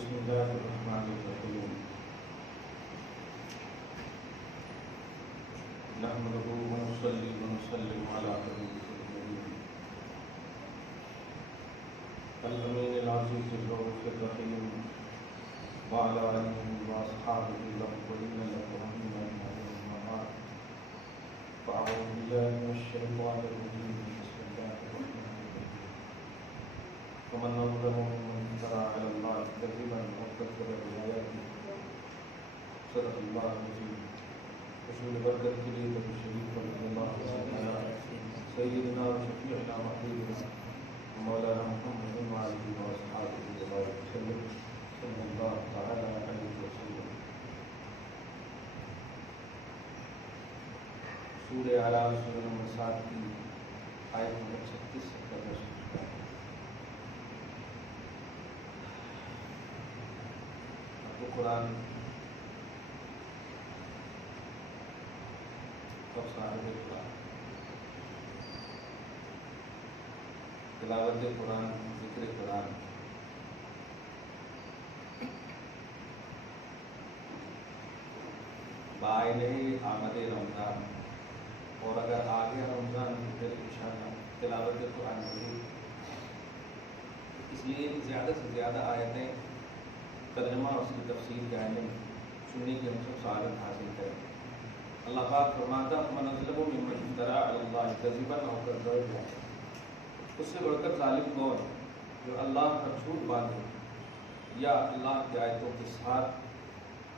بسم الله الرحمن الرحيم نحمده ونصلي ونسلم على حبيبه النبي الأمين العزيز الرؤوف الرحيم وعلى آله وأصحابه الأفضلين الأكرمين أجمعين أما بعد فأعوذ بالله من الشيطان الرجيم بسم الله الرحمن الرحيم ومن أظلم ممن افترى على الله كذبا أو كذب بآياته صدق الله العظيم رسول برکت کے لیے نبی شریف رضی اللہ عنہ سیدنا و شفیعنا محبوبنا مولانا محمد وعلیہ وصحبہ وسلم صلی اللہ تعالی علیہ وسلم. سورہ اعراف سورہ نمبر 7 کی آیت نمبر 36 سے درس ہے. تو قرآن تلاوت قرآن ذکر قرآن بآئینہ آمد رمضان اور اگر آگے رمضان پھر انشاءاللہ تلاوت قرآن مزید. اس لیے زیادہ سے زیادہ آیتیں ترجمہ اور اس کی تفسیر کے آئینے سننے کی ہم سب سعادت حاصل کریں. اللہ پاک فرماتا من اظلم ممن افترى علی اللہ کذبا او کذب بآیاتہ. اس سے بڑھ کر ظالم کون جو اللہ پر جھوٹ باندھے یا اللہ کی آیتوں کے ساتھ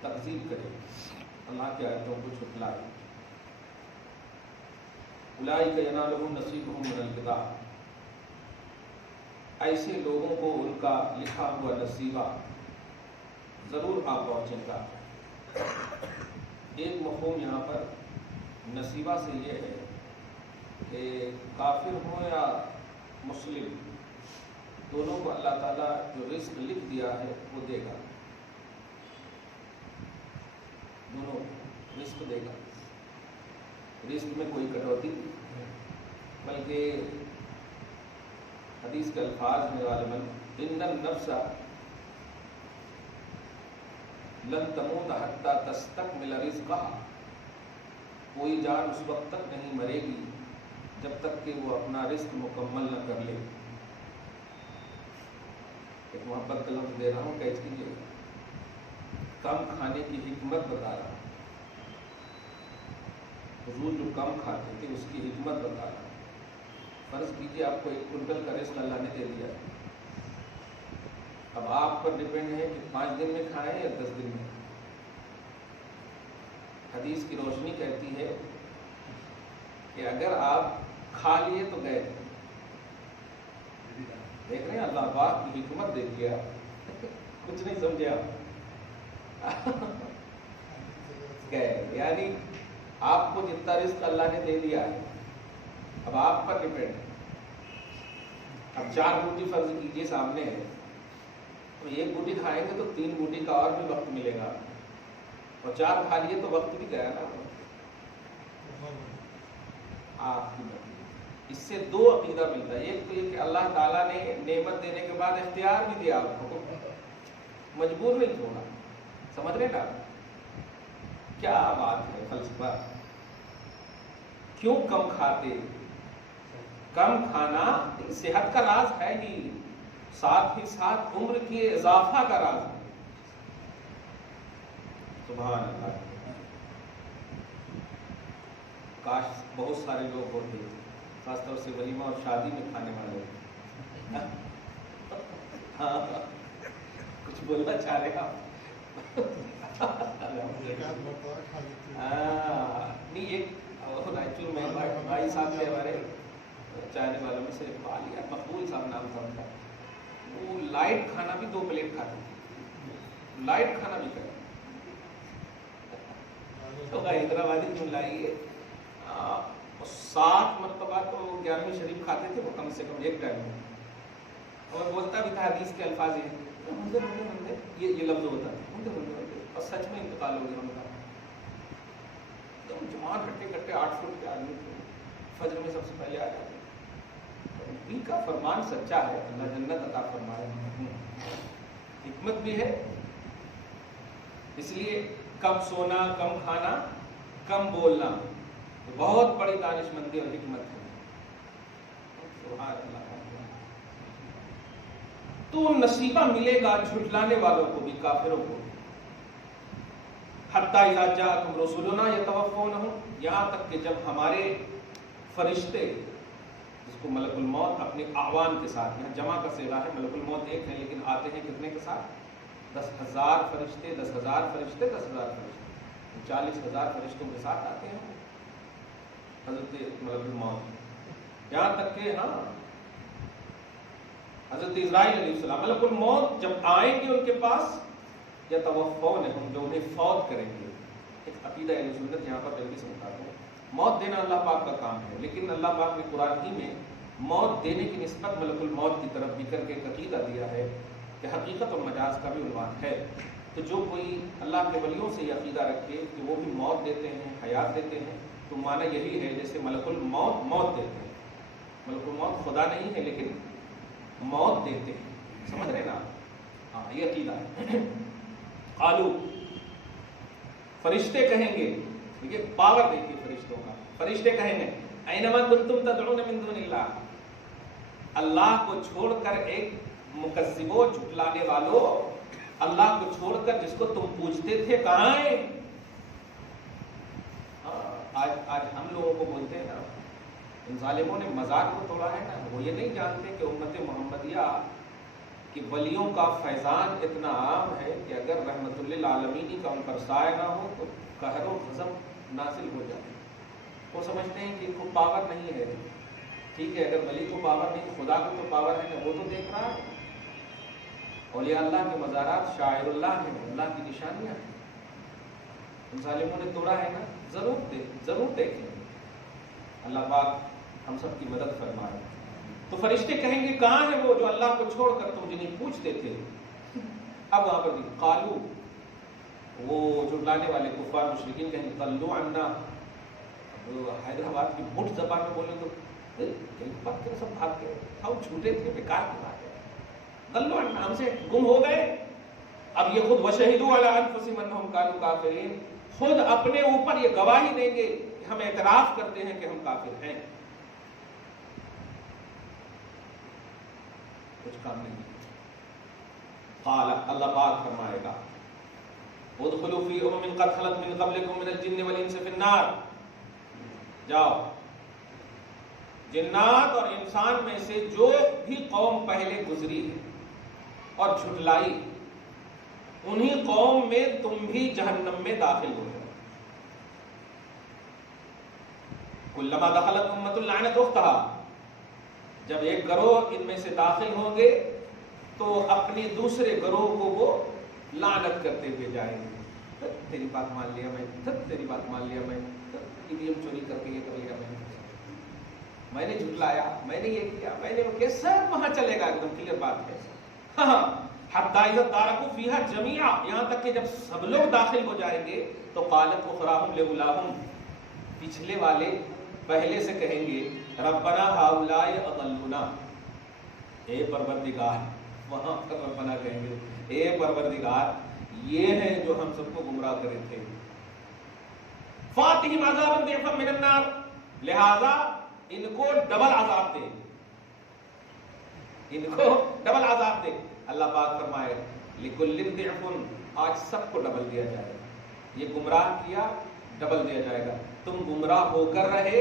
تکذیب کرے, اللہ کی آیتوں کو جھٹلائے. اولئک ینالهم نصیبهم من الکتاب, ایسے لوگوں کو ان کا لکھا ہوا نصیبہ ضرور آ پہنچے گا. ایک مفہوم یہاں پر نصیبہ سے یہ ہے کہ کافر ہوں یا مسلم, دونوں کو اللہ تعالیٰ جو رزق لکھ دیا ہے وہ دے گا, دونوں رزق دے گا. رزق میں کوئی کٹوتی نہیں, بلکہ حدیث کے الفاظ میں غالباً ان النفس لن تموت حتی تستکمل رزقها, کوئی جان اس وقت تک نہیں مرے گی جب تک کہ وہ اپنا رزق مکمل نہ کر لے. ایک محبت کا لفظ دے رہا ہوں, کیچ کیجیے. کم کھانے کی حکمت بتا رہا ہوں. حضور جو کم کھاتے تھے اس کی حکمت بتا رہا ہوں. فرض کیجیے آپ کو 1 کنٹل کا رزق اللہ نے دے دیا, اب آپ پر ڈیپینڈ ہے کہ 5 دن میں کھائیں یا 10 دن میں. حدیث کی روشنی کہتی ہے کہ اگر آپ کھا لیے تو گئے. دیکھ رہے ہیں اللہ پاک کی حکمت دے دیا, کچھ نہیں سمجھے آپ, گئے. یعنی آپ کو جتنا رزق اللہ نے دے دیا ہے اب آپ پر ڈیپینڈ ہے. اب 4 بوٹی فرض کیجیے سامنے ہے, تو 1 بوٹی کھائیں گے تو 3 بوٹی کا اور بھی وقت ملے گا, اور 4 کھا لیے تو وقت بھی گیا نا آپ کی. اس سے 2 عقیدہ ملتا ہے. ایک تو یہ کہ اللہ تعالیٰ نے نعمت دینے کے بعد اختیار بھی دیا آپ کو, مجبور نہیں چھوڑا. سمجھ رہے نا کیا بات ہے فلسفہ. کیوں کم کھاتے؟ کم کھانا صحت کا راز ہے ہی, ساتھ ہی ساتھ عمر کے اضافہ کا راز ہے. سبحان اللہ. کاش بہت سارے لوگ ہوتے, خاص طور سے ولیمہ اور شادی میں کھانے والے. ہاں کچھ بولنا چاہ رہے آپ؟ نہیں, ایک رائچور میں بھائی صاحب تھے ہمارے چاہنے والوں میں سے, مقبول صاحب نام تھا ان کا. وہ لائٹ کھانا بھی 2 پلیٹ کھاتے تھے, لائٹ کھانا بھی کرتے. تو حیدرآبادی کیوں لائیے, 7 مرتبہ تو 11ویں شریف کھاتے تھے وہ کم سے کم ایک ٹائم میں. اور بولتا بھی تھا, حدیث کے الفاظ یہ لفظ ہوتا ہے, اور سچ میں انتقال ہو گیا ان کا. جوان کٹے کٹے 8 فٹ کے آدمی تھے, فجر میں سب سے پہلے آ جاتے. نبی کا فرمان سچا ہے, اللہ جنت عطا فرمائے. ایک حکمت بھی ہے. اس لیے کم سونا، کم کھانا، کم بولنا بہت بڑی دانشمندی اور حکمت ہے. سبحان اللہ. تو نصیبہ ملے گا جھٹلانے والوں کو بھی، کافروں کو. حتیٰ اذا جاءکم رسولنا یتوفونہم، یہاں تک کہ جب ہمارے فرشتے، جس کو ملک الموت اپنے اعوان کے ساتھ، یہاں جمع کا صیغہ ہے، ملک الموت ایک ہے لیکن آتے ہیں کتنے کے ساتھ؟ 10,000 فرشتے، 10,000 فرشتے، 10,000 فرشتے، 40,000 فرشتوں کے ساتھ آتے ہیں حضرت ملک الموت. یہاں تک کہ حضرت اسرائیل علیہ السلام، ملک الموت جب آئیں گے ان کے پاس، یا توفونہم، جو انہیں فوت کریں گے. ایک عقیدہ اہل سنت یہاں پر جلدی سے بتاتا ہوں. موت دینا اللہ پاک کا کام ہے، لیکن اللہ پاک نے قرآن ہی میں موت دینے کی نسبت ملک الموت کی طرف بھی کر کے ایک عقیدہ دیا ہے کہ حقیقت اور مجاز کا بھی عنوان ہے. تو جو کوئی اللہ کے ولیوں سے یہ عقیدہ رکھے کہ وہ بھی موت دیتے ہیں، حیات دیتے ہیں، تو معنی یہی ہے جیسے ملک الموت موت دیتے ہیں. ملک الموت خدا نہیں ہے لیکن موت دیتے ہیں. سمجھ رہے نا؟ ہاں، یہ عقیدہ ہے. قالو، فرشتے کہیں گے، دیکھیے پاور دیکھیے فرشتوں کا. فرشتے کہیں گے اینما کنتم تدعون من دون اللہ، اللہ کو چھوڑ کر، ایک مکذبو، جھٹلانے والو، اللہ کو چھوڑ کر جس کو تم پوچھتے تھے کہاں ہے؟ آج ہم لوگوں کو بولتے ہیں نا، ان ظالموں نے مذاق کو توڑا ہے نا. وہ یہ نہیں جانتے کہ امت محمدیہ کہ ولیوں کا فیضان اتنا عام ہے کہ اگر رحمت للعالمین کا ان پر سایہ نہ ہو تو قہر و غضب نازل ہو جائے. وہ سمجھتے ہیں کہ ان کو پاور نہیں ہے. ٹھیک ہے، اگر ولی کو پاور نہیں تو خدا کو تو پاور ہے نا، وہ تو دیکھ رہا ہے. اولیاء اللہ کے مزارات شاعر اللہ ہیں، اللہ کی نشانیاں ہیں. ان ظالموں نے توڑا ہے نا. ضرور دیکھیں. اللہ پاک ہم سب کی مدد فرمائے. تو فرشتے کہیں گے کہاں ہے وہ جو اللہ کو چھوڑ کر تم جنہیں پوچھتے تھے؟ اب وہاں پر قالو، وہ جھٹلانے والے کفار مشرکین کہیں گے قلو عنا. حیدرآباد کی مٹھ زبان میں بولیں تو بات کر سب بھاگ کے ہم جھوٹے تھے، بیکار کی بات ہے. قلو عنا، ہم سے گم ہو گئے. اب یہ خود وشہدوا علی انفسہم انہم کانوا کافرین، خود اپنے اوپر یہ گواہی دیں گے کہ ہم اعتراف کرتے ہیں کہ ہم کافر ہیں. کچھ کام نہیں. قال، اللہ پاک فرمائے گا ادخلوا فی امم قد خلت من قبلکم من الجن والانس فی النار، جاؤ جنات اور انسان میں سے جو بھی قوم پہلے گزری ہے اور جھٹلائی، انہی قوم میں تم بھی جہنم میں داخل ہو جاؤ. کلما دخلت امۃ لعنت اختہا، جب ایک گروہ ان میں سے داخل ہوں گے تو اپنے دوسرے گروہ کو وہ لعنت کرتے ہوئے جائیں گے. تیری بات مان لیا میں، تیری بات مان لیا میں، EVM چوری کر کے یہ کر لیا میں نے جھٹلایا، میں نے یہ کیا، میں نے وہ کیا، سب وہاں چلے گا. ایک دم کلیئر بات ہے. ہاں، حتیٰ اذا دارکوا فیہا جمیعا، یہاں تک کہ جب سب لوگ داخل ہو جائیں گے تو قالت اخراہم لاولاہم، پچھلے والے پہلے سے کہیں گے ربنا ہؤلاء اضلونا، اے پروردگار، وہاں پر ربنا کہیں گے اے پروردگار یہ ہیں جو ہم سب کو گمراہ کرے تھے. فاتہم عذابا ضعفا من النار، لہذا ان کو ڈبل عذاب دے، ان کو ڈبل عذاب دے. اللہ پاک فرمائے لکل ضعف، آج سب کو ڈبل دیا جائے گا. یہ گمراہ کیا، ڈبل دیا جائے گا. تم گمراہ ہو کر رہے،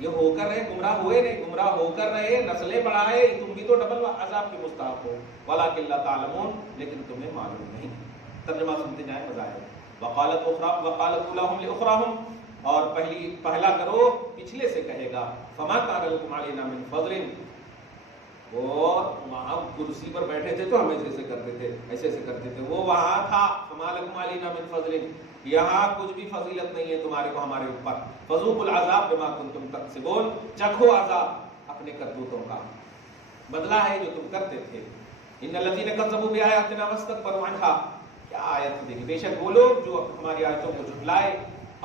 یہ ہو کر رہے، گمراہ ہوئے نہیں، گمراہ ہو کر رہے، نسلیں بڑھائے، تم بھی تو ڈبل عذاب کے مستحق ہو. ولکن لا تعلمون، لیکن تمہیں معلوم نہیں. ترجمہ سنتے جائیں، مزہ آئے. وقالت اولاہم لاخراہم، اور پہلا کرو پچھلے سے کہے گا فما کان لکم علینا من فضل، وہ وہاں کرسی پر بیٹھے تھے تو ہم ایسے کرتے تھے، ایسے کرتے تھے. وہ وہاں تھا فما لکم علینا من فضل، یہاں کچھ بھی فضیلت نہیں ہے تمہارے کو ہمارے اوپر. فذوقوا العذاب بما کنتم تکسبون، چکھو عذاب اپنے کرتوتوں کا، بدلہ ہے جو تم کرتے تھے. ان الذین کذبوا بآیاتنا واستکبروا عنہا، کیا آیت دیکھی، بے شک وہ لوگ جو ہماری آیتوں کو جھٹلائے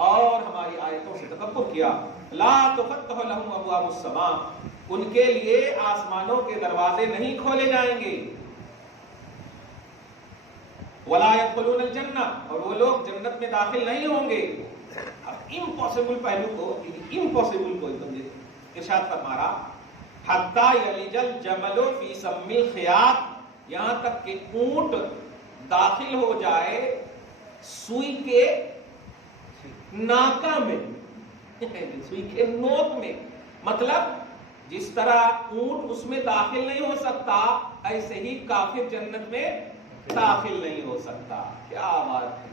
اور ہماری آیتوں سے تکبر کیا. لا تفتح لهم ابواب السماء، ان کے لیے آسمانوں کے دروازے نہیں کھولے جائیں گے. ولا يدخلون الجنہ، اور وہ لوگ جنت میں داخل نہیں ہوں گے۔ اب امپاسبل پہلو کو، امپاسبل کو تم ارشاد فرما رہا حتی یلج الجمل فی سم الخیاط، یہاں تک کہ اونٹ داخل ہو جائے سوئی کے ناکا میں، سوئی کے نوک میں، مطلب جس طرح اونٹ اس میں داخل نہیں ہو سکتا ایسے ہی کافر جنت میں داخل نہیں ہو سکتا۔ کیا بات ہے!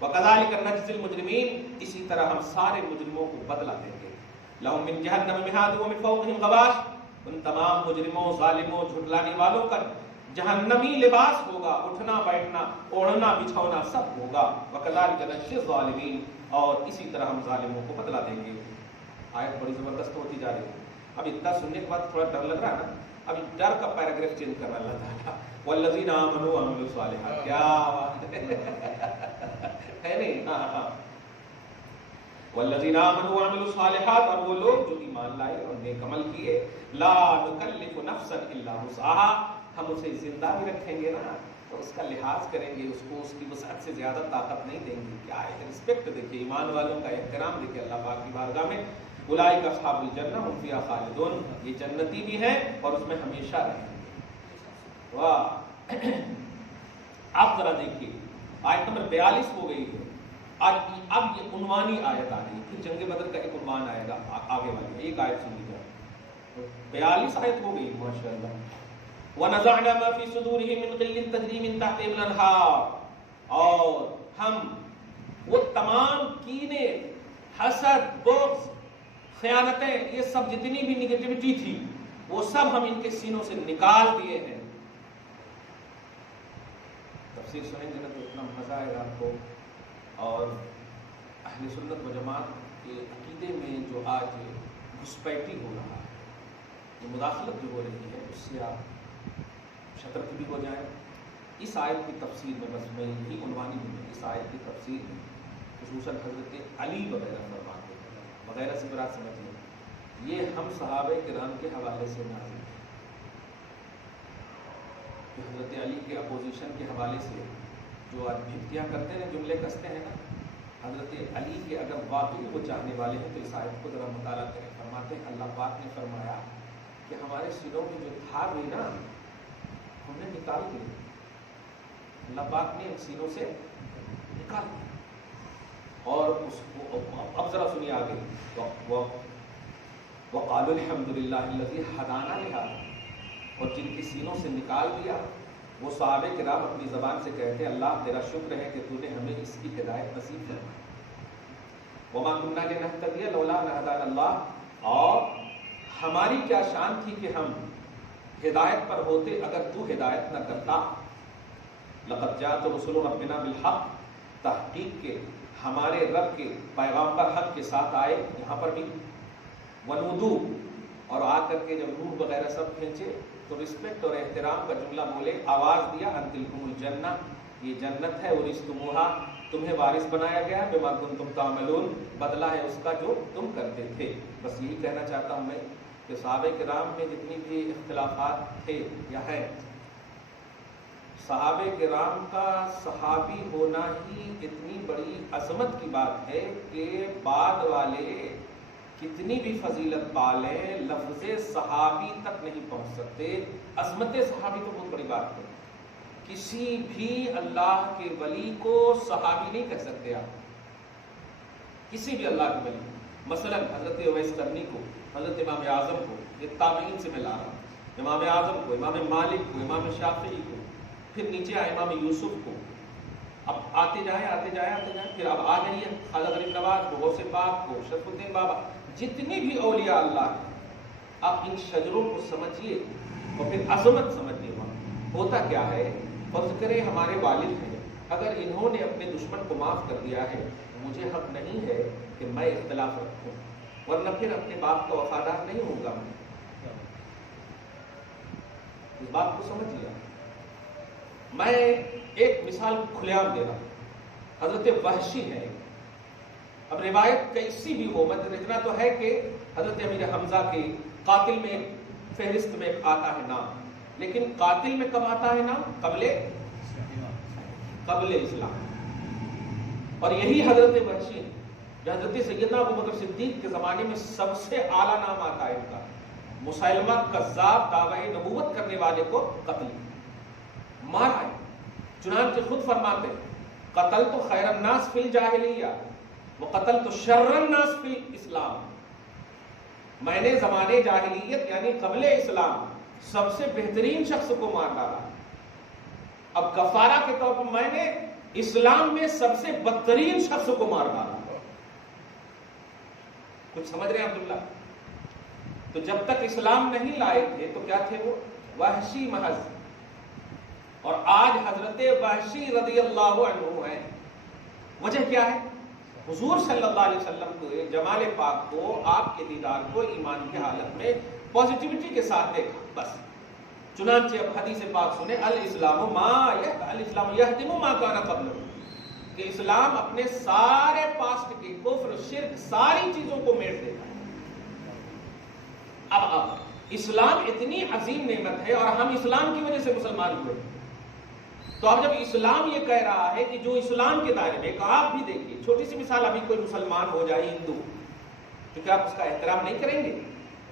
وَكَذَلِكَ نَجْزِي الْمُجْرِمِينَ، اسی طرح ہم سارے مجرموں کو بدلہ دیں گے۔ لَهُم مِّن جَهَنَّمَ مِهَادٌ وَمِن فَوْقِهِمْ غَوَاشٍ، ان تمام مجرموں، ظالموں، جھٹلانے والوں کا جہنمی لباس ہوگا، اٹھنا بیٹھنا، اوڑھنا بچھونا سب ہوگا۔ وَكَذَلِكَ نَجْزِي الظَّالِمِينَ، اور اسی طرح ہم ظالموں کو بدلہ دیں گے۔ آیت بڑی زبردست ہوتی جا رہی ہے۔ اب اتنا سننے کے بعد تھوڑا ڈر لگ رہا ہے نا، اب ڈر کا پیراگراف چینج کر رہا اللہ تعالیٰ، والذین آمنوا وعملوا الصالحات۔ کیا بات ہے نہیں؟ ہاں، والذین آمنوا وعملوا الصالحات، اور وہ لوگ جو ایمان لائے اور نیک عمل کیے، لا نکلف نفسا الا وسعها، ہم اسے زندہ بھی رکھیں گے نا تو اس کا لحاظ کریں گے، اس کو اس کی وسعت سے زیادہ طاقت نہیں دیں گے۔ کیا ہے رسپیکٹ دیکھیے، ایمان والوں کا احترام دیکھیے اللہ پاک کی بارگاہ میں۔ اولئک اصحاب الجنہ هم فیہا خالدون، یہ جنتی بھی ہیں اور اس میں ہمیشہ رہیں گے۔ واہ! آپ ذرا دیکھیے آیت نمبر 42 ہو گئی ہے، اب یہ عنوانی آیت آ رہی ہے، پھر جنگ بدر کا ایک عنوان آئے گا آگے والی، ایک آیت سن لیجیے۔ 42 آیت ہو گئی ماشاءاللہ۔ وَنَزَعْنَا مَا فِي صُدُورِهِم مِّن غِلٍّ تَجْرِي مِن تَحْتِهِمُ الْأَنْهَارُ، اور ہم وہ تمام کینے، حسد، بغض، خیانتیں، یہ سب جتنی بھی نگیٹیوٹی تھی وہ سب ہم ان کے سینوں سے نکال دیے ہیں۔ تفسیر سنیں گے نا تو اتنا مزہ آئے گا آپ کو، اور اہل سنت و جماعت کے عقیدے میں جو آج گھسپیٹی ہو رہا ہے، یہ مداخلت جو ہو رہی ہے، اس سے آپ شترک بھی ہو جائیں۔ اس آیت کی تفسیر میں بس میں یہی عنوانی ہوں، اس آیت کی تفسیر میں خصوصاً حضرت علی وغیرہ فرماتے ہیں وغیرہ سے برات سمجھیں، یہ ہم صحابہ کرام کے حوالے سے نازل ہے، کہ حضرت علی کے اپوزیشن کے حوالے سے جو آج بھکتیاں کرتے ہیں، جملے کستے ہیں نا، حضرت علی کے اگر واقعی وہ چاہنے والے ہیں تو اس آیت کو ذرا مطالعہ کریں۔ فرماتے ہیں اللہ پاک نے فرمایا کہ ہمارے سینوں میں جو تھا بھی نا ہم نے نکال دیا، اللہ پاک نے ان سینوں سے نکال دیا، اور اس کو اب ذرا سنیے آگے، وَقَالُوا الْحَمْدُ لِلَّهِ الَّذِي هَدَانَا لِهَذَا، اور جن کے سینوں سے نکال دیا وہ صحابہ کرام اپنی زبان سے کہتے ہیں اللہ تیرا شکر ہے کہ تو نے ہمیں اس کی ہدایت نصیب فرمائی۔ وَمَا كُنَّا لِنَهْتَدِيَ لَوْلَا أَنْ هَدَانَا اللَّهُ، اور ہماری کیا شان تھی کہ ہم ہدایت پر ہوتے اگر تو ہدایت نہ کرتا۔ لَقَدْ جَاءَتْ رُسُلُ رَبِّنَا بِالْحَقِّ، تحقیق کے ہمارے رب کے پیغامبر حق کے ساتھ آئے، یہاں پر بھی ونودو، اور آ کر کے جب روح وغیرہ سب کھینچے تو رسپیکٹ اور احترام کا جملہ بولے، آواز دیا ان تلکم الجنہ، یہ جنت ہے، ورثتموها، تمہیں وارث بنایا گیا، بما کنتم تعملون، بدلہ ہے اس کا جو تم کرتے تھے۔ بس یہی کہنا چاہتا ہوں میں کہ صحابہ کرام میں جتنی بھی اختلافات تھے یا ہیں، صحابہ کرام کا صحابی ہونا ہی اتنی بڑی عظمت کی بات ہے کہ بعد والے کتنی بھی فضیلت پالیں لفظ صحابی تک نہیں پہنچ سکتے۔ عظمت صحابی تو بہت بڑی بات ہے، کسی بھی اللہ کے ولی کو صحابی نہیں کہہ سکتے آپ، کسی بھی اللہ کے ولی، مثلا حضرت اویس قرنی کو، حضرت امام اعظم کو، یہ تابعین سے میں لا رہا ہوں، امام اعظم کو، امام مالک کو، امام شافعی کو، پھر نیچے آئے امام یوسف کو، اب آتے جائیں پھر اب آ جائیے خواجہ غریب نواز کو، غوث پاک کو، شرف الدین بابا، جتنی بھی اولیاء اللہ ہیں، آپ ان شجروں کو سمجھیے اور پھر عظمت سمجھیے۔ وہاں ہوتا کیا ہے، فرض کریں ہمارے والد ہیں، اگر انہوں نے اپنے دشمن کو معاف کر دیا ہے، مجھے حق نہیں ہے کہ میں اختلاف رکھوں، ورنہ پھر اپنے باپ کا وفادار نہیں ہوں گا۔ اس بات کو سمجھیے۔ میں ایک مثال کھلے عام دے رہا ہوں، حضرت وحشی ہے، اب روایت کیسی بھی ہو، مگر اتنا تو ہے کہ حضرت امیر حمزہ کے قاتل میں فہرست میں آتا ہے نام، لیکن قاتل میں کب آتا ہے نام؟ قبل قبل اسلام. اور یہی حضرت وحشی ہے جو حضرت سیدنا ابوبکر صدیق کے زمانے میں سب سے اعلیٰ نام آتا ہے ان کا. مسلمہ کذاب دعوی نبوت کرنے والے کو قتل مارا ہے. چنانچہ خود فرماتے قتل تو خیر الناس فی الجاہلیہ وقتل تو شر الناس فی الاسلام. میں نے زمانے جاہلیت یعنی قبل اسلام سب سے بہترین شخص کو مار ڈالا. اب کفارہ کے طور پر میں نے اسلام میں سب سے بدترین شخص کو مار ڈالا. کچھ سمجھ رہے ہیں عبداللہ؟ تو جب تک اسلام نہیں لائے تھے تو کیا تھے وہ؟ وحشی محض. اور آج حضرت وحشی رضی اللہ عنہ ہیں. وجہ کیا ہے؟ حضور صلی اللہ علیہ وسلم کو جمال پاک کو آپ کے دیدار کو ایمان کی حالت میں پازیٹیوٹی کے ساتھ دیکھا بس. چنانچہ اب حدیث پاک سنیں الاسلام یہدم ما کان قبلہ کہ اسلام اپنے سارے پاسٹ کے کفر شرک ساری چیزوں کو میٹ دیتا ہے. اب اسلام اتنی عظیم نعمت ہے اور ہم اسلام کی وجہ سے مسلمان ہوئے. تو اب جب اسلام یہ کہہ رہا ہے کہ جو اسلام کے دائرے میں آپ بھی دیکھیے چھوٹی سی مثال, ابھی کوئی مسلمان ہو جائے ہندو تو کیا آپ اس کا احترام نہیں کریں گے؟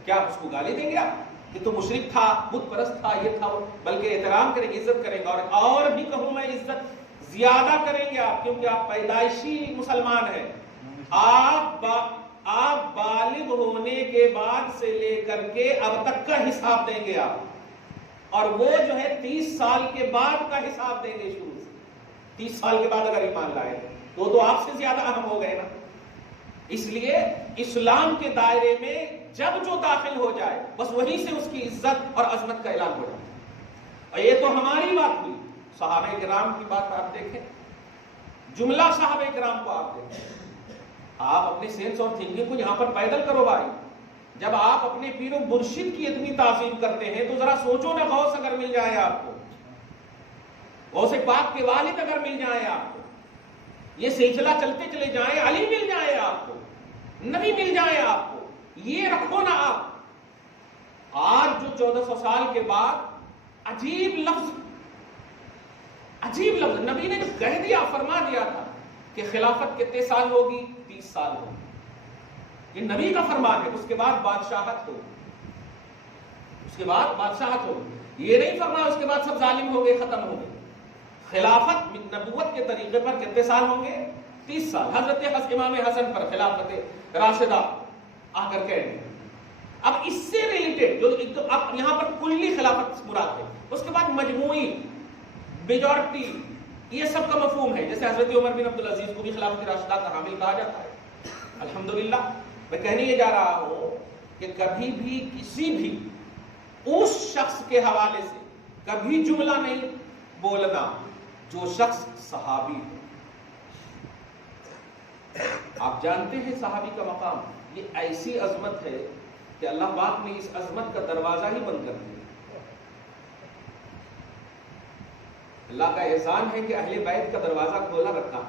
کیا آپ اس کو گالی دیں گے آپ کہ تو مشرک تھا, بت پرست تھا, یہ تھا, بلکہ احترام کریں گے, عزت کریں گے. اور بھی کہوں میں عزت زیادہ کریں گے آپ, کیونکہ آپ پیدائشی مسلمان ہیں. آپ بالغ ہونے کے بعد سے لے کر کے اب تک کا حساب دیں گے آپ, اور وہ جو ہے 30 سال کے بعد کا حساب دیں گے شروع سے. 30 سال کے بعد اگر ایمان لائے تو آپ سے زیادہ اہم ہو گئے نا. اس لیے اسلام کے دائرے میں جب جو داخل ہو جائے بس وہیں سے اس کی عزت اور عظمت کا اعلان ہو جاتا ہے. اور یہ تو ہماری بات ہوئی. صحابہ کرام کی بات آپ دیکھیں, جملہ صحابہ کرام کو آپ دیکھیں. آپ اپنے سینس اور تھنکنگ کو یہاں پر پیدل کرو بھائی. جب آپ اپنے پیر و مرشد کی اتنی تعظیم کرتے ہیں تو ذرا سوچو نا, غوث اگر مل جائے آپ کو, غوث پاک کے والد اگر مل جائے آپ کو, یہ سلسلہ چلتے چلے جائیں, علی مل جائے آپ کو, نبی مل جائے آپ کو, یہ رکھو نا آپ. آج جو 1400 سال کے بعد عجیب لفظ نبی نے کہہ دیا, فرما دیا تھا کہ خلافت کتنے سال ہوگی؟ 30 سال ہوگی. یہ نبی کا فرمان ہے. اس کے بعد بادشاہت ہوگی, اس کے بعد بادشاہت ہوگی. یہ نہیں فرمایا اس کے بعد سب ظالم ہو گئے, ختم ہو گئے. خلافت نبوت کے طریقے پر کتنے سال ہوں گے؟ 30 سال. حضرت امام حسن پر خلافت راشدہ آ کر کہہ دیں. اب اس سے ریلیٹڈ جو اب یہاں پر کلی خلافت مراد ہے, اس کے بعد مجموعی میجورٹی یہ سب کا مفہوم ہے. جیسے حضرت عمر بن عبدالعزیز کو بھی خلافت راشدہ کا حامل کہا جاتا ہے. الحمدللہ میں کہنے یہ جا رہا ہوں کہ کبھی بھی کسی بھی اس شخص کے حوالے سے کبھی جملہ نہیں بولنا جو شخص صحابی ہے. آپ جانتے ہیں صحابی کا مقام یہ ایسی عظمت ہے کہ اللہ پاک نے اس عظمت کا دروازہ ہی بند کر دیا. اللہ کا احسان ہے کہ اہل بیت کا دروازہ کھولا رکھا,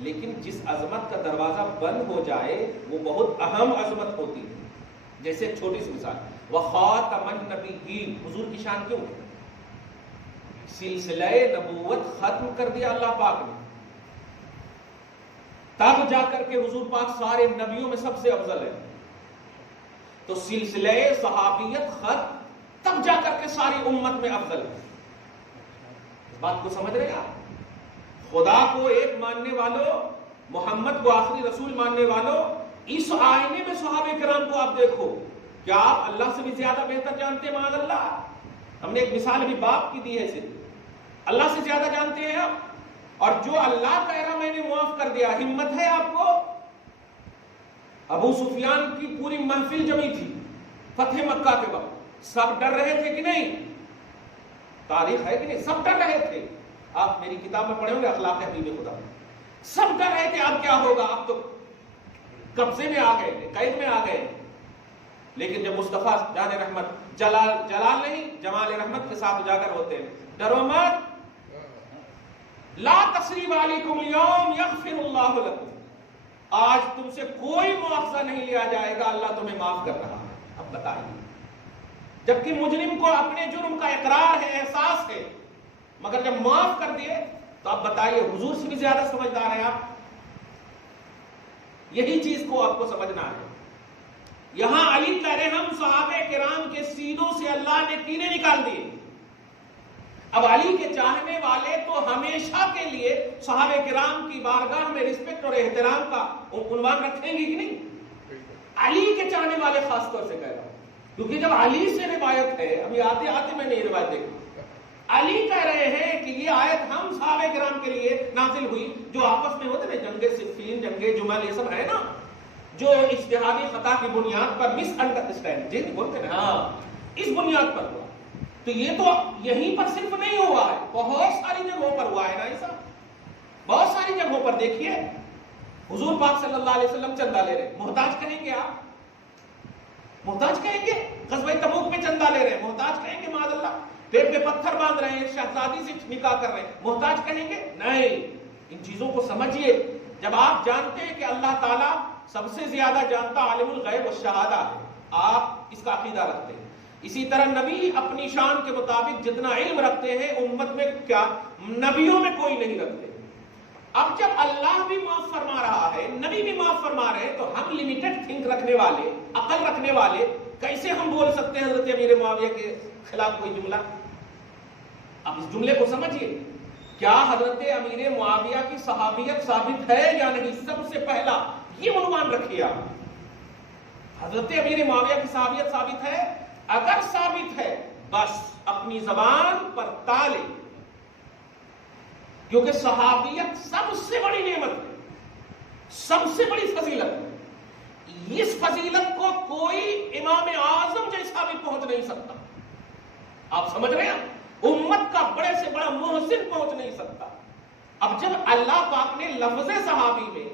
لیکن جس عظمت کا دروازہ بند ہو جائے وہ بہت اہم عظمت ہوتی ہے. جیسے ایک چھوٹی سی مثال, وخاتم النبیین, حضور کی شان کیوں ہے؟ سلسلہ نبوت ختم کر دیا اللہ پاک نے, تب جا کر کے حضور پاک سارے نبیوں میں سب سے افضل ہے. تو سلسلہ صحابیت ختم, تب جا کر کے ساری امت میں افضل ہے. اس بات کو سمجھ رہے ہیں آپ؟ خدا کو ایک ماننے والوں, محمد کو آخری رسول ماننے والوں, اس آئینے میں صحابہ کرام کو آپ دیکھو. کیا آپ اللہ سے بھی زیادہ بہتر جانتے ہیں؟ معاذ اللہ. ہم نے ایک مثال ابھی باپ کی دی ہے, صرف اللہ سے زیادہ جانتے ہیں آپ. اور جو اللہ کہہ رہا میں نے معاف کر دیا, ہمت ہے آپ کو؟ ابو سفیان کی پوری محفل جمی تھی فتح مکہ کے وقت, سب ڈر رہے تھے کہ نہیں؟ تاریخ ہے کہ نہیں؟ سب ڈر رہے تھے. آپ میری کتاب میں پڑھے ہوں گے اخلاق حبیب خدا, سب ڈر رہے تھے اب کیا ہوگا, اب تو قبضے میں آ گئے, قید میں آ گئے. لیکن جب مصطفیٰ جان رحمت, جلال نہیں جمال رحمت کے ساتھ اجاگر ہوتے ہیں, ڈرو مت, لا تثریب علیکم اليوم یغفر اللہ لکم, آج تم سے کوئی مواخذہ نہیں لیا جائے گا, اللہ تمہیں معاف کر رہا ہے. اب بتائیے, جبکہ مجرم کو اپنے جرم کا اقرار ہے, احساس ہے, مگر جب معاف کر دیے تو اب بتائیے حضور سے بھی زیادہ سمجھدار ہیں آپ؟ یہی چیز کو آپ کو سمجھنا ہے. یہاں علی کہہ رہے ہم صحابہ کرام کے سینوں سے اللہ نے کینے نکال دیے. اب علی کے چاہنے والے تو ہمیشہ کے لیے صحابہ کرام کی بارگاہ میں رسپیکٹ اور احترام کا عنوان رکھیں گے کہ نہیں؟ علی کے چاہنے والے خاص طور سے کہہ رہا ہوں، کیونکہ جب علی سے روایت ہے، ابھی آتے آتے میں نے یہ روایت دیکھی، علی کہہ رہے ہیں کہ یہ آیت ہم صحابہ کرام کے لیے نازل ہوئی. جو آپس میں ہوتے نا جنگ صفین، جنگ جمل، یہ سب ہے نا جو اجتہادی خطا کی بنیاد پر مس انڈرسٹینڈ جی بولتے ہیں، ہاں اس بنیاد پر ہوا. تو یہ تو یہیں پر صرف نہیں ہوا ہے، بہت ساری جگہوں پر ہوا ہے نا ایسا. بہت ساری جگہوں پر دیکھیے حضور پاک صلی اللہ علیہ وسلم چندہ لے رہے. محتاج کہیں گے آپ؟ محتاج کہیں گے؟ غزوہ تبوک میں چندہ لے رہے ہیں، محتاج کہیں گے؟ معاذ اللہ. پیٹ پہ پتھر باندھ رہے ہیں، شہزادی سے نکاح کر رہے ہیں، محتاج کہیں گے؟ نہیں. ان چیزوں کو سمجھیے. جب آپ جانتے ہیں کہ اللہ تعالیٰ سب سے زیادہ جانتا عالم الغیب والشہادہ ہے، آپ اس کا عقیدہ رکھتے ہیں. اسی طرح نبی اپنی شان کے مطابق جتنا علم رکھتے ہیں امت میں کیا نبیوں میں کوئی نہیں رکھتے. اب جب اللہ بھی معاف فرما رہا ہے، نبی بھی معاف فرما رہے ہیں، تو ہم لمیٹڈ تھنک رکھنے والے، عقل رکھنے والے کیسے ہم بول سکتے ہیں حضرت امیر معاویہ کے خلاف کوئی جملہ؟ اب اس جملے کو سمجھیے. کیا حضرت امیر معاویہ کی صحابیت ثابت ہے یا نہیں؟ سب سے پہلا یہ عنوان رکھیے آپ. حضرت امیر معاویہ کی صحابیت ثابت ہے؟ اگر ثابت ہے بس اپنی زبان پر تالے، کیونکہ صحابیت سب سے بڑی نعمت ہے، سب سے بڑی فضیلت ہے. اس فضیلت کو کوئی امام اعظم جیسا بھی پہنچ نہیں سکتا. آپ سمجھ رہے ہیں؟ امت کا بڑے سے بڑا محسن پہنچ نہیں سکتا. اب جب اللہ پاک نے لفظ صحابی میں،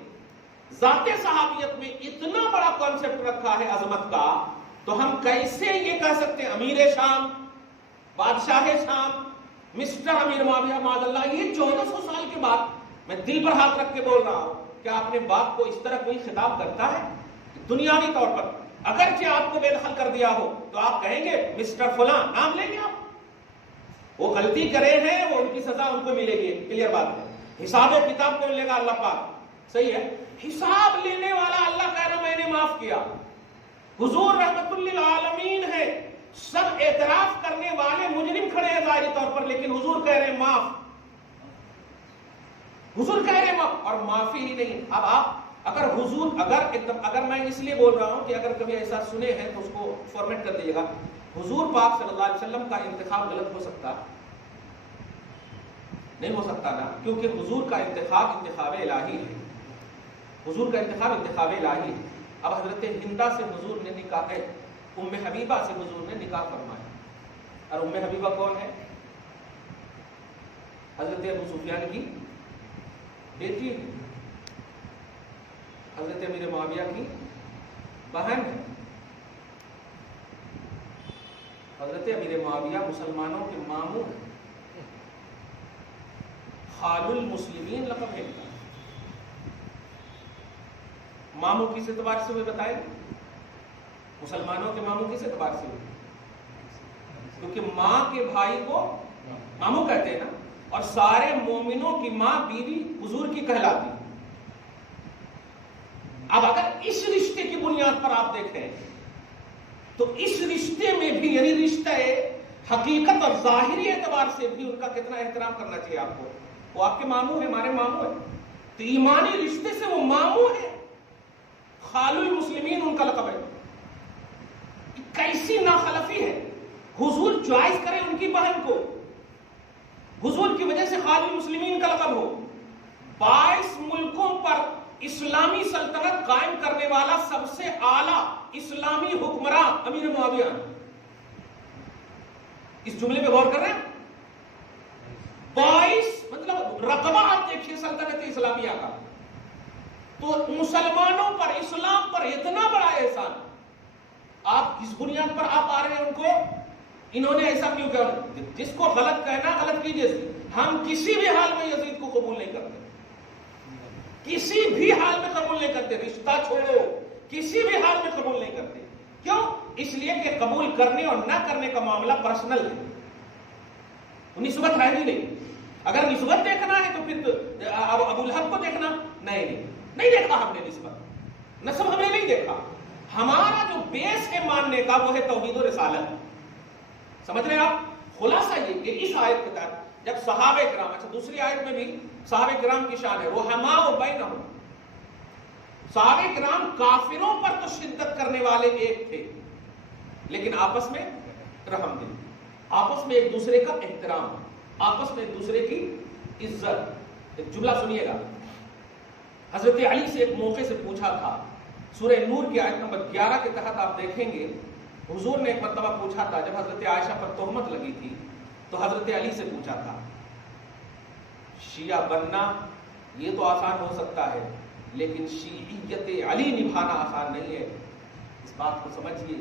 ذات صحابیت میں اتنا بڑا کانسیپٹ رکھا ہے عظمت کا، تو ہم کیسے یہ کہہ سکتے ہیں امیر شام، بادشاہ شام، مسٹر امیر معاویہ معاذ اللہ؟ یہ 1400 سال کے بعد میں دل پر ہاتھ رکھ کے بول رہا ہوں کہ اپنے باپ کو اس طرح کوئی خطاب کرتا ہے دنیاوی طور پر؟ اگرچہ آپ کو بے دخل کر دیا ہو تو آپ کہیں گے مسٹر فلاں، نام لیں گے آپ. وہ غلطی کرے ہیں، وہ ان کی سزا ان کو ملے گی، کلیئر بات ہے. حساب و کتاب کون لے گا؟ اللہ پاک. صحیح ہے. حساب لینے والا اللہ کہہ رہا میں نے معاف کیا. حضور رحمت للعالمین ہے، سب اعتراف کرنے والے مجرم کھڑے ہیں ظاہری طور پر، لیکن حضور کہہ رہے ہیں معاف. حضور کہہ رہے ہیں معاف، اور معافی ہی نہیں. اب آپ اگر حضور اگر میں اس لیے بول رہا ہوں کہ اگر کبھی ایسا سنے ہیں تو اس کو فارمیٹ کر دیجیے گا. حضور پاک صلی اللہ علیہ وسلم کا انتخاب غلط ہو سکتا نہیں؟ ہو سکتا نا، کیونکہ حضور کا انتخاب الہی ہے. حضور کا انتخاب الہی ہے. اب حضرت ہندا سے حضور نے نکاح، ام حبیبہ سے حضور نے نکاح فرمایا. اور ام حبیبہ کون ہے؟ حضرت ابو سفیان کی بیٹی ہے، حضرت امیر معاویہ کی بہن ہے. حضرت امیر معاویہ مسلمانوں کے ماموں ہیں، خال المسلمین لقب ہے. ماموں کس اعتبار سے ہوئے بتائیں؟ مسلمانوں کے ماموں کس اعتبار سے ہوئے؟ کیونکہ ماں کے بھائی کو ماموں کہتے ہیں نا، اور سارے مومنوں کی ماں بیوی حضور کی کہلاتی. اب اگر اس رشتے کی بنیاد پر آپ دیکھیں تو اس رشتے میں بھی، یعنی رشتہ حقیقت اور ظاہری اعتبار سے بھی ان کا کتنا احترام کرنا چاہیے آپ کو. وہ آپ کے ماموں ہیں، ہمارے ماموں ہیں، تو ایمانی رشتے سے وہ ماموں ہیں. خال المسلمین ان کا لقب ہے. کیسی ناخلفی ہے! حضور چوائس کرے ان کی بہن کو، حضور کی وجہ سے خال المسلمین کا لقب ہو. 22 ملکوں پر اسلامی سلطنت قائم کرنے والا سب سے اعلیٰ اسلامی حکمراں امیر معاویہ. اس جملے پہ غور کر رہے ہیں؟ 22 مطلب رقبہ آپ دیکھیے سلطنت اسلامیہ کا. تو مسلمانوں پر، اسلام پر اتنا بڑا احسان، آپ کس بنیاد پر آپ آ رہے ہیں ان کو؟ انہوں نے ایسا کیوں کیا؟ جس کو غلط کہنا غلط کیجیے. ہم کسی بھی حال میں یزید کو قبول نہیں کرتے، کسی بھی حال میں قبول نہیں کرتے. رشتہ چھوڑو، کسی بھی حال میں قبول نہیں کرتے. کیوں؟ اس لیے کہ قبول کرنے اور نہ کرنے کا معاملہ پرسنل ہے، نسبت ہے ہی نہیں. اگر نسبت دیکھنا ہے تو پھر ابو لہب کو دیکھنا، نہیں دیکھا ہم نے نسبت، نسب ہم نے نہیں دیکھا. ہمارا جو بیس ہے ماننے کا وہ ہے توحید و رسالت. سمجھ رہے ہیں آپ؟ خلاصہ یہ کہ اس آیت کے تحت جب صحابہ کرام، اچھا دوسری آیت میں بھی صحابہ کرام کی شان ہے رحماء بینہم، صحابہ کرام کافروں پر تو شدت کرنے والے ایک تھے لیکن آپس میں رحم دل، آپس میں ایک دوسرے کا احترام، آپس میں ایک دوسرے کی عزت. ایک جملہ سنیے گا، حضرت علی سے ایک موقع سے پوچھا تھا، سورہ نور کی آیت نمبر 11 کے تحت آپ دیکھیں گے حضور نے ایک مرتبہ پوچھا تھا جب حضرت عائشہ پر تہمت لگی تھی تو حضرت علی سے پوچھا تھا شیعہ بننا یہ تو آسان ہو سکتا ہے لیکن شیعیت علی نبھانا آسان نہیں ہے. اس بات کو سمجھیے،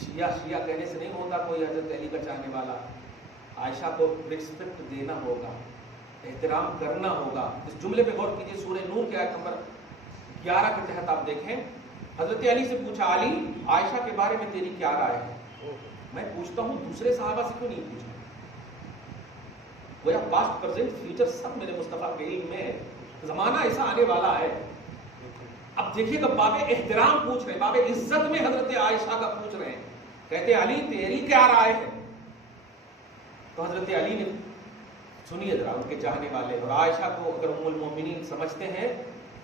شیعہ کہنے سے نہیں ہوتا کوئی حضرت علی کا چاہنے والا. عائشہ کو ریسپیکٹ دینا ہوگا، احترام کرنا ہوگا. اس جملے پہ غور کیجیے، سورہ نور کی آیت نمبر 11 کے تحت آپ دیکھیں حضرت علی سے پوچھا علی عائشہ کے بارے میں تیری کیا رائے ہے؟ میں پوچھتا ہوں دوسرے صحابہ سے کیوں نہیں پوچھا؟ گویا پاسٹ پریزنٹ فیوچر سب میرے مصطفیٰ کے علم میں ہے، زمانہ ایسا آنے والا ہے. اب دیکھیے کہ باب احترام پوچھ رہے ہیں، باب عزت میں حضرت عائشہ کا پوچھ رہے ہیں، کہتے علی تیری کیا رائے ہے؟ تو حضرت علی نے سنیے ذرا، ان کے چاہنے والے اور عائشہ کو اگر ام المومنین سمجھتے ہیں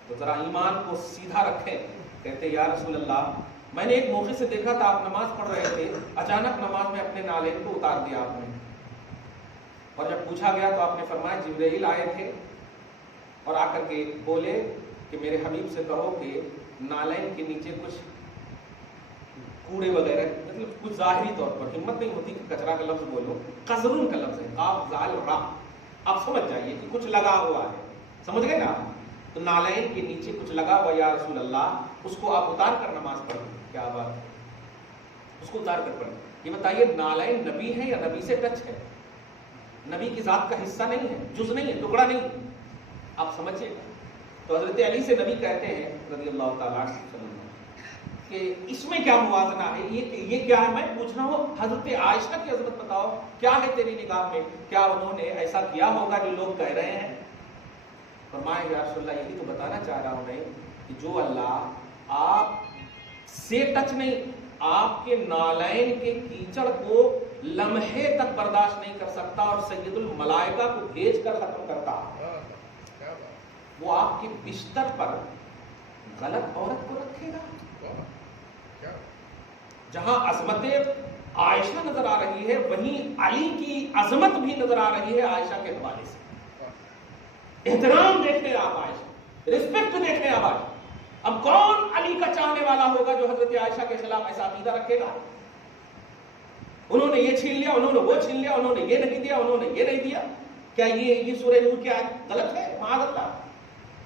تو ذرا ایمان کو سیدھا رکھیں. کہتے یا رسول اللہ میں نے ایک موقع سے دیکھا تھا آپ نماز پڑھ رہے تھے، اچانک نماز میں اپنے نالین کو اتار دیا آپ نے، اور جب پوچھا گیا تو آپ نے فرمایا جبرائیل آئے تھے اور آ کر کے بولے کہ میرے حبیب سے کہو کہ نالین کے نیچے کچھ کوڑے وغیرہ، مطلب کچھ ظاہری طور پر ہمت نہیں ہوتی کہ کچرا کا لفظ بولو، قذرون کا لفظ ہے، قاف زال را، آپ سمجھ جائیے کہ کچھ لگا ہوا ہے. سمجھ گئے نا آپ؟ تو نالین کے نیچے کچھ لگا ہوا یا رسول اللہ اس کو آپ اتار کر نماز پڑھیں. کیا بات، اس کو اتار کر پڑھیں. یہ بتائیے نالین نبی ہے یا نبی سے ٹچ ہے؟ نبی کی ذات کا حصہ نہیں ہے، جز نہیں ہے، ٹکڑا نہیں. آپ سمجھیے. تو حضرت علی سے نبی کہتے ہیں رضی اللہ تعالیٰ عنہ کہ اس میں کیا موازنہ ہے، یہ کیا ہے؟ میں پوچھ رہا ہوں حضرت عائشہ کی عظمت بتاؤ کیا ہے تیری نگاہ میں، کیا انہوں نے ایسا کیا ہوگا جو لوگ کہہ رہے ہیں؟ فرمایا یا رسول اللہ یہی تو بتانا چاہ رہا ہوں میں کہ جو اللہ آپ سے ٹچ نہیں، آپ کے نالین کے کیچڑ کو لمحے تک برداشت نہیں کر سکتا اور سید الملائکہ کو بھیج کر ختم کرتا، وہ آپ کے بستر پر غلط عورت کو رکھے گا؟ جہاں عظمت عائشہ نظر آ رہی ہے وہیں علی کی عظمت بھی نظر آ رہی ہے عائشہ کے حوالے سے. احترام دیکھیں آپ عائشہ، رسپیکٹ دیکھیں آپ عائشہ. اب کون علی کا چاہنے والا ہوگا جو حضرت عائشہ کے خلاف ایسا عقیدہ رکھے گا؟ انہوں نے یہ چھین لیا، انہوں نے وہ چھین لیا، انہوں نے یہ نہیں دیا، انہوں نے یہ نہیں دیا. کیا یہ سورہ نور کی آیت غلط ہے؟ معاذ اللہ.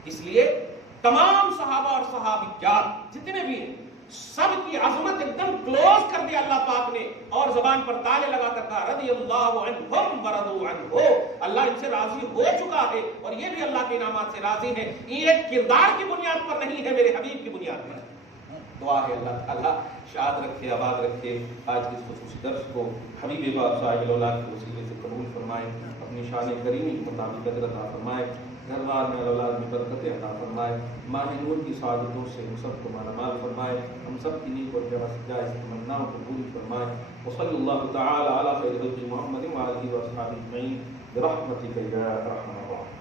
اس لیے تمام صحابہ اور صحابیات جتنے بھی ہیں سب کی عظمت ایک دم کلوز کر دیا اللہ پاک نے اور زبان پر تالے لگا کر کہا رضی اللہ عنہم ورضوا عنہ، اللہ ان سے راضی ہو چکا ہے اور یہ بھی اللہ کے انعامات سے راضی ہیں. یہ ایک کردار کی بنیاد پر نہیں ہے، میرے حبیب کی بنیاد پر. دعا ہے اللہ تعالیٰ شاد رکھے، آباد رکھے. آج کے اس خصوصی درس کو حبیب باب صاحب الاولاد کے وسیلے سے قبول فرمائے، اپنی شان کریمی کے مطابق قدر عطا فرمائے، گھر بار میں اولاد میں برکتیں عطا فرمائے، ماہ نور کی سعادتوں سے ہم سب کو مالا مال فرمائے، ہم سب کی نیک اور جائز تمناؤں کو پوری فرمائے. وصلی اللہ تعالی علی خیر خلق محمد وعلی آلہ وصحبہ اجمعین برحمتک یا ارحم الراحمین.